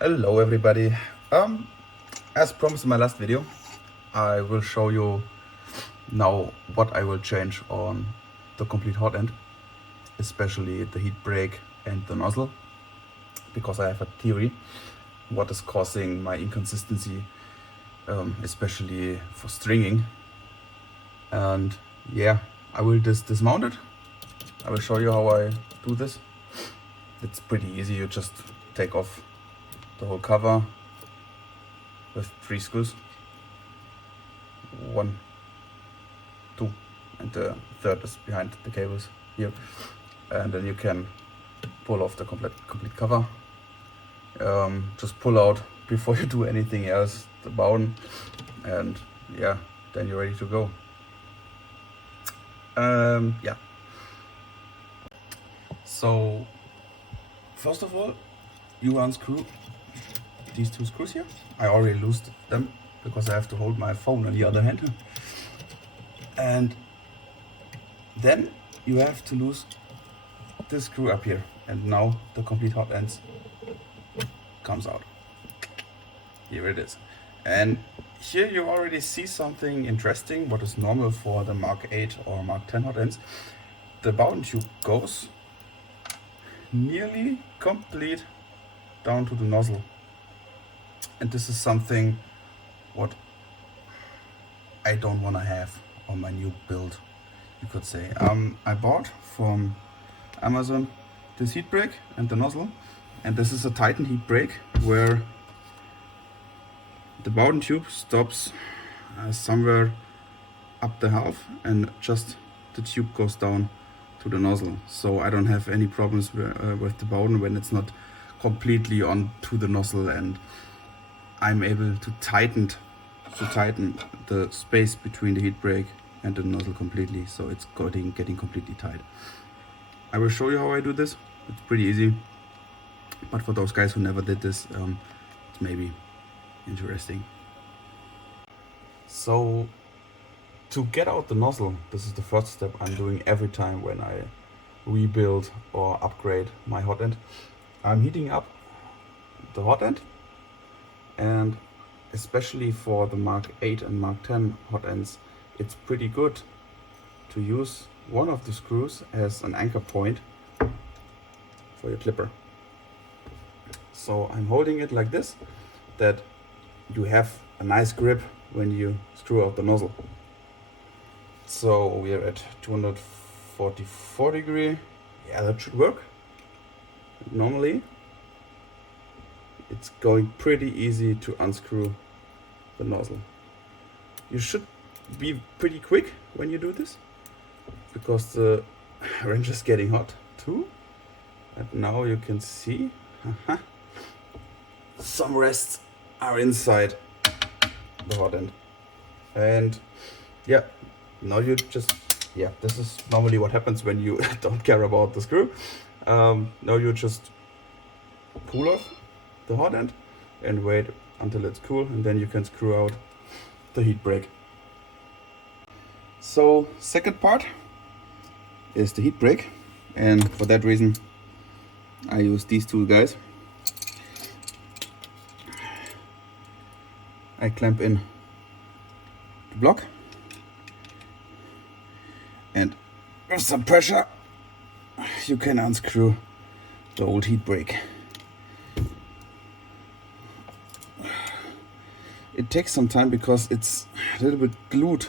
Hello everybody. As promised in my last video, I will show you now what I will change on the complete hot end, especially the heat break and the nozzle, because I have a theory what is causing my inconsistency, especially for stringing. And yeah, I will dismount it. I will show you how I do this. It's pretty easy. You just take off the whole cover with 3 screws. 1, 2, and the third is behind the cables here. And then you can pull off the complete cover. Just pull out before you do anything else the bowden, and yeah, then you're ready to go. Yeah. So first of all, you unscrew these 2 screws here. I already loosed them because I have to hold my phone on the other hand. And then you have to loose this screw up here, and now the complete hot ends comes out. Here it is. And here you already see something interesting, what is normal for the Mark 8 or Mark 10 hot ends. The bowden tube goes nearly complete down to the nozzle. And this is something what I don't want to have on my new build, you could say. I bought from Amazon this heat break and the nozzle, and this is a Titan heat break where the bowden tube stops somewhere up the half, and just the tube goes down to the nozzle. So I don't have any problems with the bowden when it's not completely on to the nozzle, and I'm able to tighten the space between the heat break and the nozzle completely, so it's getting completely tight. I will show you how I do this. It's pretty easy, but for those guys who never did this, it's maybe interesting. So to get out the nozzle, this is the first step I'm doing every time when I rebuild or upgrade my hot end. I'm heating up the hot end, and especially for the Mark 8 and Mark 10 hot ends, it's pretty good to use one of the screws as an anchor point for your clipper. So I'm holding it like this, that you have a nice grip when you screw out the nozzle. So we are at 244 degree. Yeah, that should work. Normally it's going pretty easy to unscrew the nozzle. You should be pretty quick when you do this, because the wrench is getting hot too. And now you can see some rests are inside the hot end. And yeah, now you just, yeah, this is normally what happens when you don't care about the screw. Now you just pull off the hot end and wait until it's cool, and then you can screw out the heat break. So second part is the heat break, and for that reason I use these 2 guys. I clamp in the block, and with some pressure you can unscrew the old heat break. It takes some time because it's a little bit glued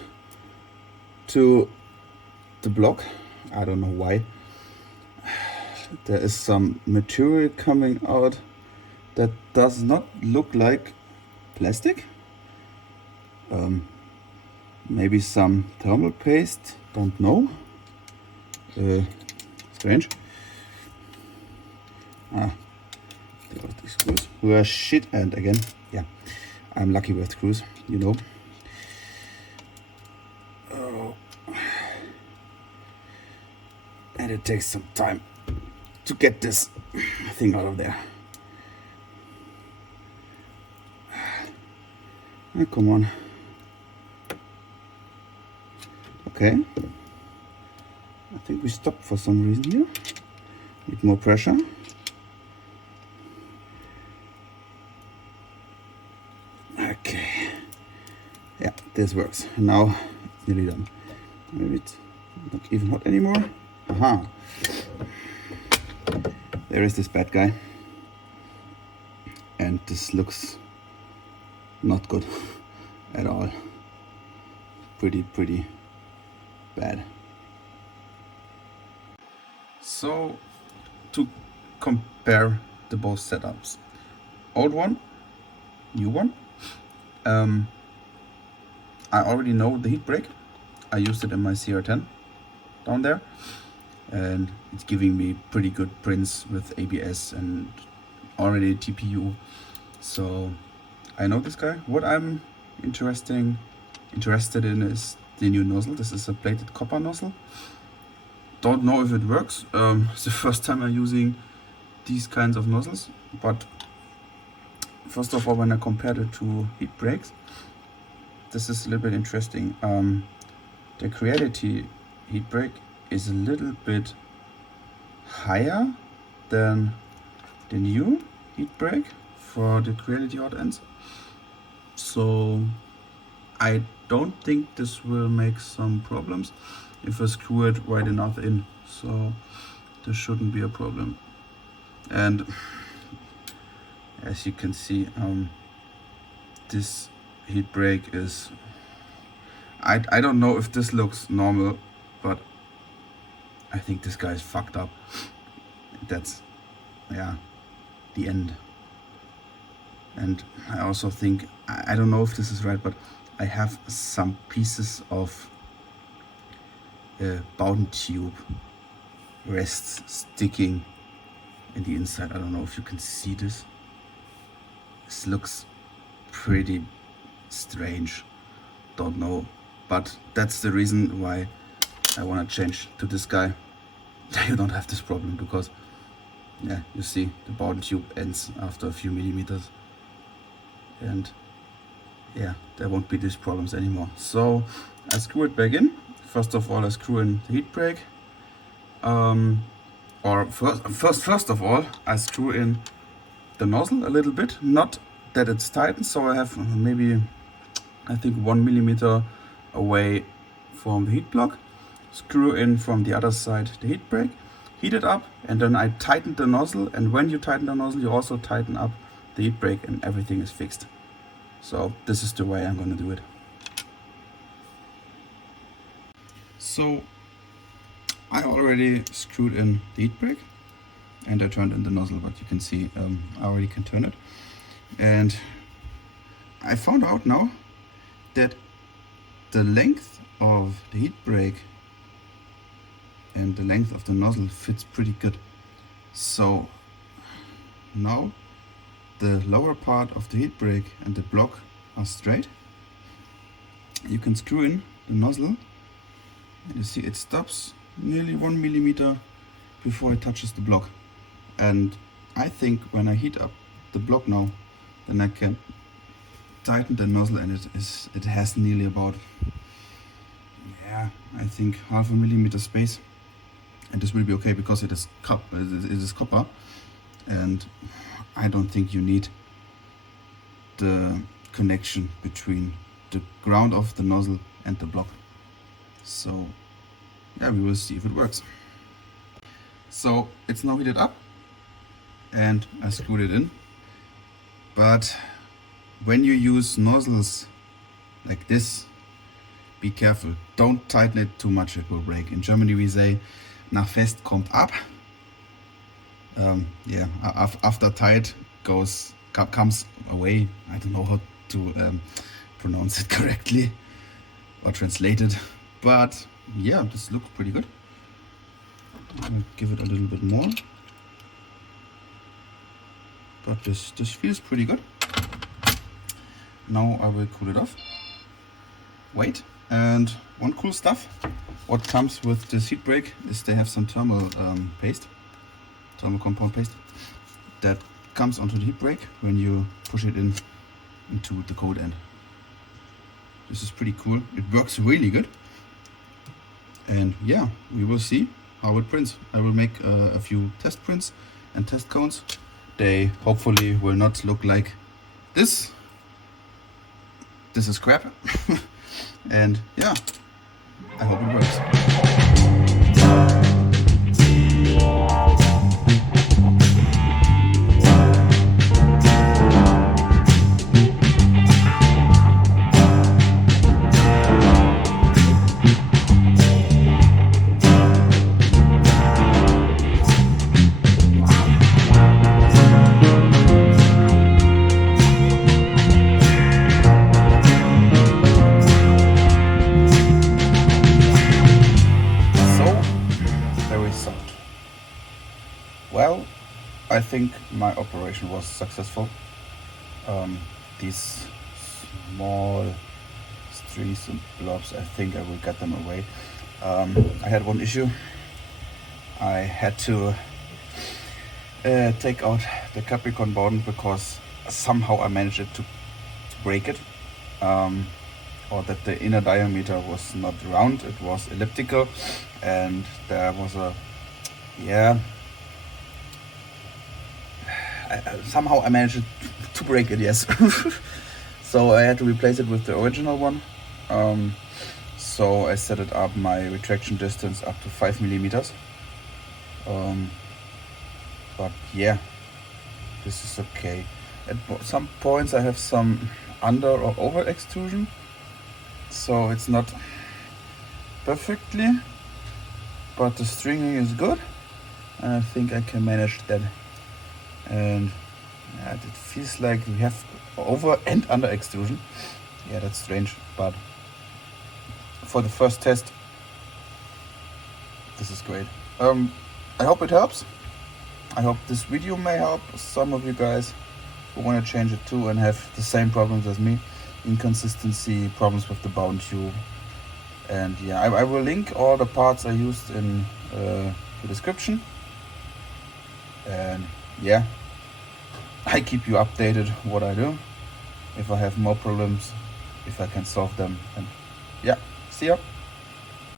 to the block. I don't know why. There is some material coming out that does not look like plastic. Maybe some thermal paste, don't know. Strange. There are these screws. Were shit, and again, yeah, I'm lucky with screws, you know. Oh. And it takes some time to get this thing out of there. Oh, come on. Okay. I think we stopped for some reason here. Need more pressure. this works. Now it's nearly done. Maybe it's not even hot anymore. Aha. There is this bad guy. And this looks not good at all. Pretty bad. So to compare the both setups, old one, new one. I already know the heat break. I used it in my CR10 down there, and it's giving me pretty good prints with ABS and already TPU. So I know this guy. What I'm interested in is the new nozzle. This is a plated copper nozzle. Don't know if it works. It's the first time I'm using these kinds of nozzles, but first of all, when I compared it to heat breaks, this is a little bit interesting. The creality heat break is a little bit higher than the new heat break for the creality hot ends. So I don't think this will make some problems if I screw it right enough in. So this shouldn't be a problem. And as you can see, this heat break is, I don't know if this looks normal, but I think this guy is fucked up. That's, yeah, the end. And I also think, I don't know if this is right, but I have some pieces of Bowden tube rests sticking in the inside. I don't know if you can see this. This looks pretty strange. Don't know, but that's the reason why I want to change to this guy. You don't have this problem, because yeah, you see the Bowden tube ends after a few millimeters, and yeah, there won't be these problems anymore. So I screw it back in. First of all, I screw in the heat break. Or first of all, I screw in the nozzle a little bit, not that it's tightened, so I have maybe, I think, 1 millimeter away from the heat block. Screw in from the other side the heat break, heat it up, and then I tighten the nozzle. And when you tighten the nozzle, you also tighten up the heat break, and everything is fixed. So this is the way I'm going to do it. So I already screwed in the heat break, and I turned in the nozzle, but you can see I already can turn it. And I found out now that the length of the heat break and the length of the nozzle fits pretty good. So now the lower part of the heat break and the block are straight. You can screw in the nozzle, and you see it stops nearly 1 millimeter before it touches the block. And I think when I heat up the block now, then I can tighten the nozzle, and it has nearly about, yeah, I think 0.5 millimeter space, and this will be okay because it is copper, and I don't think you need the connection between the ground of the nozzle and the block. So yeah, we will see if it works. So it's now heated up, and I screwed it in. But when you use nozzles like this, be careful. Don't tighten it too much, it will break. In Germany we say, nach fest kommt ab. Yeah, after tight comes away. I don't know how to pronounce it correctly or translate it, but yeah, this looks pretty good. I'm gonna give it a little bit more, but this feels pretty good. Now I will cool it off. Wait, and one cool stuff what comes with this heat break is they have some thermal compound paste that comes onto the heat break when you push it into the cold end. This is pretty cool. It works really good, and yeah, we will see how it prints. I will make a few test prints and test counts. They hopefully will not look like this. This is crap. and yeah, I hope it works. Well, I think my operation was successful. These small strings and blobs, I think I will get them away. I had one issue. I had to take out the Capricorn button because somehow I managed to break it. Or that the inner diameter was not round, it was elliptical, and there was a, yeah, somehow I managed to break it, yes. So I had to replace it with the original one. So I set it up, my retraction distance up to 5 millimeters. But yeah, this is okay. At some points I have some under or over extrusion, so it's not perfectly, but the stringing is good, and I think I can manage that. And yeah, it feels like we have over and under extrusion. Yeah, that's strange, but for the first test, this is great. I hope it helps. I hope this video may help some of you guys who want to change it too and have the same problems as me. Inconsistency, problems with the bound tube. And yeah, I will link all the parts I used in the description. And yeah, I keep you updated what I do, if I have more problems, if I can solve them. And yeah, see ya.